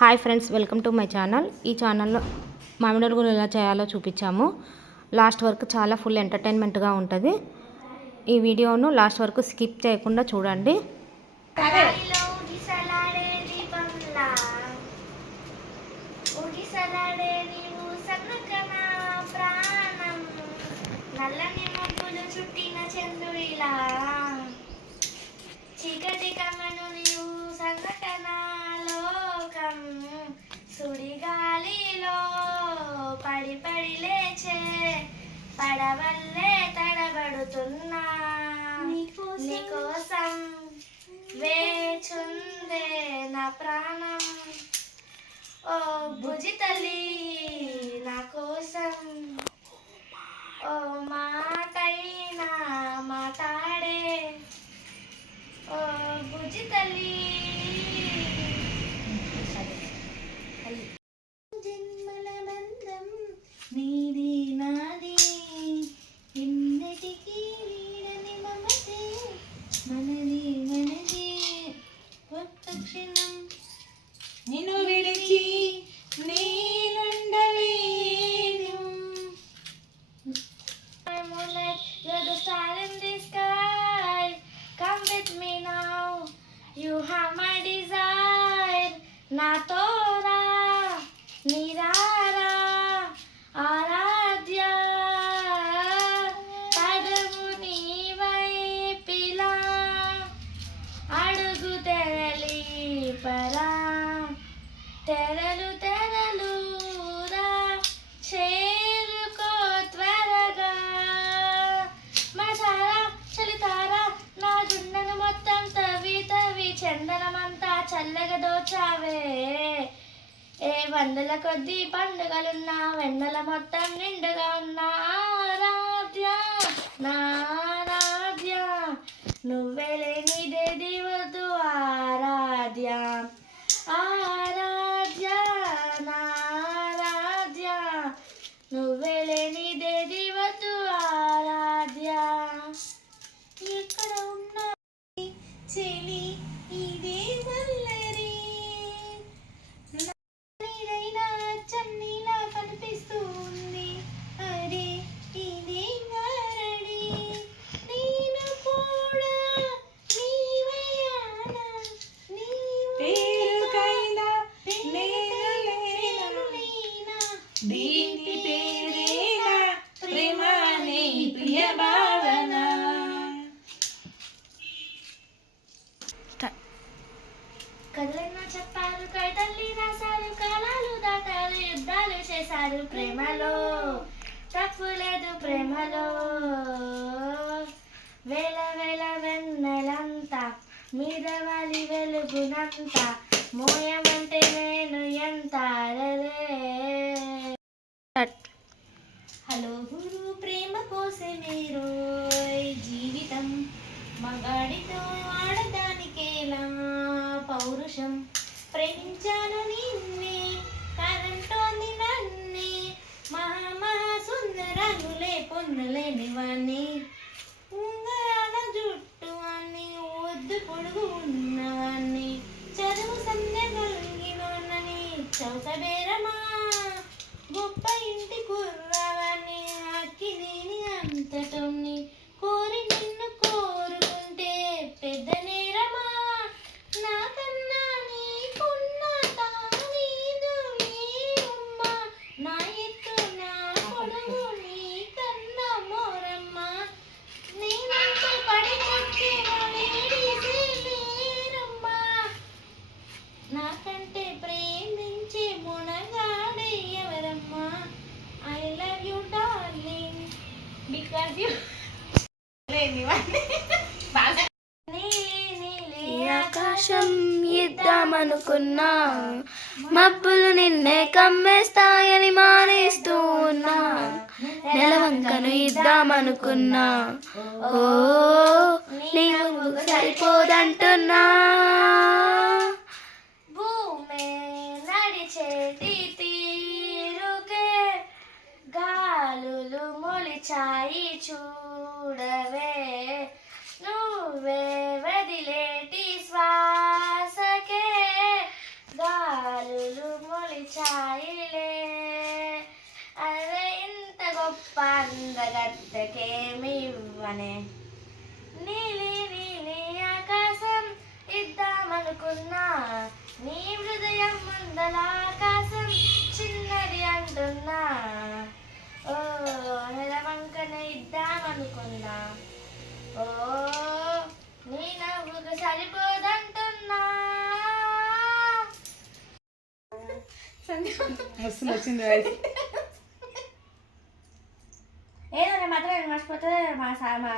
Hi friends welcome to my channel. ఈ ఛానల్లో మామిడి కూడా ఎలా చేయాలో చూపించాము. లాస్ట్ వరకు చాలా ఫుల్ ఎంటర్టైన్మెంట్గా ఉంటుంది. ఈ వీడియోను లాస్ట్ వరకు స్కిప్ చేయకుండా చూడండి. చీకటి ఊగిసలాడే నీవు ఊగిసలాడే నీవు సన్నకన ప్రాణం నల్లని మబ్బులు చుట్టిన చంద్రుడిలా చీకటి కమ్మను నీవు సన్నకన లోకం సుడిగాలిలో పడి పడి లేచే తడవల్లే తడబడుతున్నా. నీకోసం వేచుందే నా ప్రాణం. ఓ భుజి తల్లి నా కోసం ఓ మా నాతో రా నిరారా ఆరాధ్య పదము నీవైపిలా అడుగు తెరలి పరా తెరలు చల్లగా దోచావే. ఏ వందల కొద్ది పండుగలున్నా వెన్నెల మొత్తం నిండుగా ఉన్న ఆరాధ్య నారాధ్య నువ్వే లేనిదే దివదు ఆరాధ్య ఆరాధ్య నారాధ్య నువ్వే లేనిదే దివదు ఆరాధ్య ఎక్కడ ఉన్నా చెప్పారు కవితల్ని రాశారు కాలాలు దాటారు యుద్ధాలు చేశారు ప్రేమలో. తప్పు లేదు ప్రేమలో. వేల వేల వెన్నెలంతా మీద వాలి వెలుగునంత. మోయమంటే నేను ఎంత హలో గురు ప్రేమ కోసమేరో జీవితం. మగాడితో ఆడదానికేలా పౌరుషం. ప్రేమించాను నిన్నే కరంటోంది నన్నే మహా మహా పొందలేని వాణ్ణి. ఉంగరాల జుట్టు అన్ని ఒద్దు పొడుగు ఉన్నవాణ్ణి. చదువు సంధ్య కలిగినోన్నని చౌక నాకంటే ప్రేమించే మునగాడే ఎవరమ్మా? I love you darling because you ఆకాశం ఇద్దామనుకున్నా మబ్బులు నిన్నే కమ్మేస్తాయని మానేస్తూ ఉన్నా నెలవంకను ఇద్దామనుకున్నా. ఓ నీవు సరిపోదంటున్నా. చూడవే నువ్వే వదిలేటి శ్వాసకే. గాలులు మొలిచాయిలే. అరే ఇంత గొప్ప అందగత్తకేమి ఇవ్వనే నీలి నీలి ఆకాశం ఇద్దామనుకున్నా నీ హృదయం ముందలాక వస్తుంది వచ్చింది వాయిస్ మాత్రం నేను మర్చిపోతే మా సా మా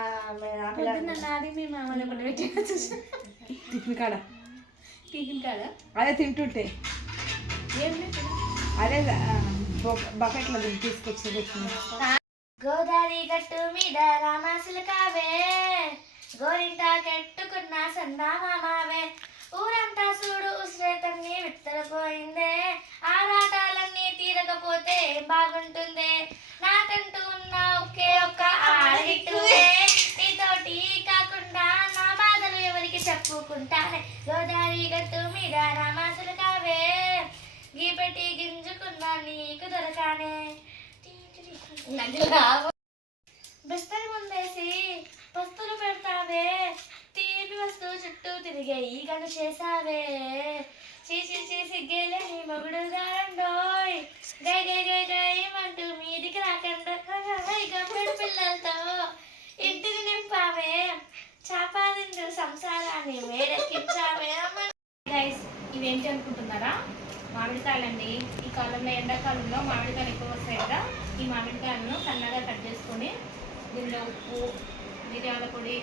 నాది మీ మామూలు ఒకటి పెట్టిన టిఫిన్ కాడ? టిఫిన్ కాదా? అదే తింటుంటే. అదే బకెట్లో తీసుకొచ్చి గోదావరి గట్టు మీద రామాసులు కావే. గోరింట కట్టుకున్న సందామావే ఊరంతా బాగుంటుందే. నాకంటూ ఉన్న ఒకే ఒక్క నీతోటి కాకుండా నా బాధలు ఎవరికి చెప్పుకుంటానే గోదావరి గట్టు మీద రామాసులు కావే. గీపెట్టి గింజుకున్న నీకు దొరకానే. బిస్తరి ముందేసి పస్తులు పెడతావే. తీపి వస్తువు చుట్టూ తిరిగే ఈగను చేసావే చీచి చీసి గేలే నీ మగుడు గారండోయ్. గై గై గై గై అంటూ మీదికి రాకండి. గమ్మడి పిల్లలతో ఇంటిని నింపావే. చాపాదిండు సంసారాన్ని వేడెక్కించావే. గైస్ ఇవేంటి అనుకుంటున్నారా? మామిడికాయలండి. ఈ కాలంలో ఎండాకాలంలో మామిడికాయలు ఎక్కువ వస్తాయి కదా ఈ మామిడికాయలను సన్నగా కట్ చేసుకొని దీనిలో ఉప్పు మిరియాల పొడి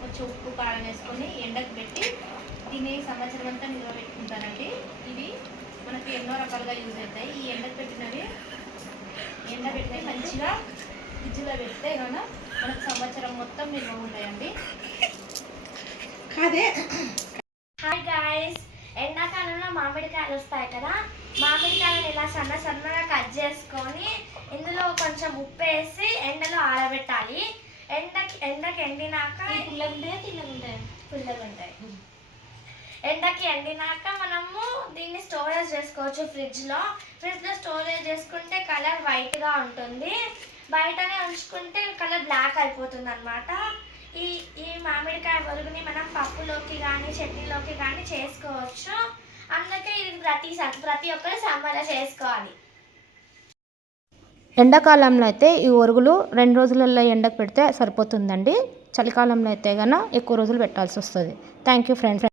కొంచెం ఉప్పు కారం వేసుకొని ఎండకు పెట్టి దీన్ని సంవత్సరం అంతా నిల్వ పెట్టుకుంటానండి. ఇవి మనకి ఎన్నో రకాలుగా యూజ్ అవుతాయి. ఈ ఎండకు పెట్టినవి ఎండ పెట్టినవి మంచిగా ఫ్రిడ్జ్లో పెడితే కనుక మనకు సంవత్సరం మొత్తం నిల్వ ఉంటాయండి. అదే హాయ్ గాయస్ ఎండాకాలంలో మామిడికాయలు వస్తాయి కదా మామిడికాయలు ఇలా సన్న సన్నగా కట్ చేసుకొని ఇందులో కొంచెం ఉప్పు వేసి ఎండలో ఆరబెట్టాలి. ఎండకి ఎండకి ఎండినాక పుల్లగా ఉంటాయా తిన్నగా ఉంటాయా పుల్లగా ఉంటాయి ఎండకి ఎండినాక మనము దీన్ని స్టోరేజ్ చేసుకోవచ్చు ఫ్రిడ్జ్లో. ఫ్రిడ్జ్లో స్టోరేజ్ చేసుకుంటే కలర్ వైట్గా ఉంటుంది. బయటనే ఉంచుకుంటే కలర్ బ్లాక్ అయిపోతుంది అనమాట ఈ ఈ మామిడికాయ బొరుగుని మనం పప్పులోకి కానీ చట్నీలోకి కానీ చేసుకోవచ్చు. అందుకే ఇది ప్రతి ప్రతి ఒక్కరు సమ్మర్లో చేసుకోవాలి. ఎండాకాలంలో అయితే ఈ ఒరుగులు రెండు రోజులలో ఎండకు పెడితే సరిపోతుందండి. చలికాలంలో అయితే కనుక ఎక్కువ రోజులు పెట్టాల్సి వస్తుంది. Thank you friends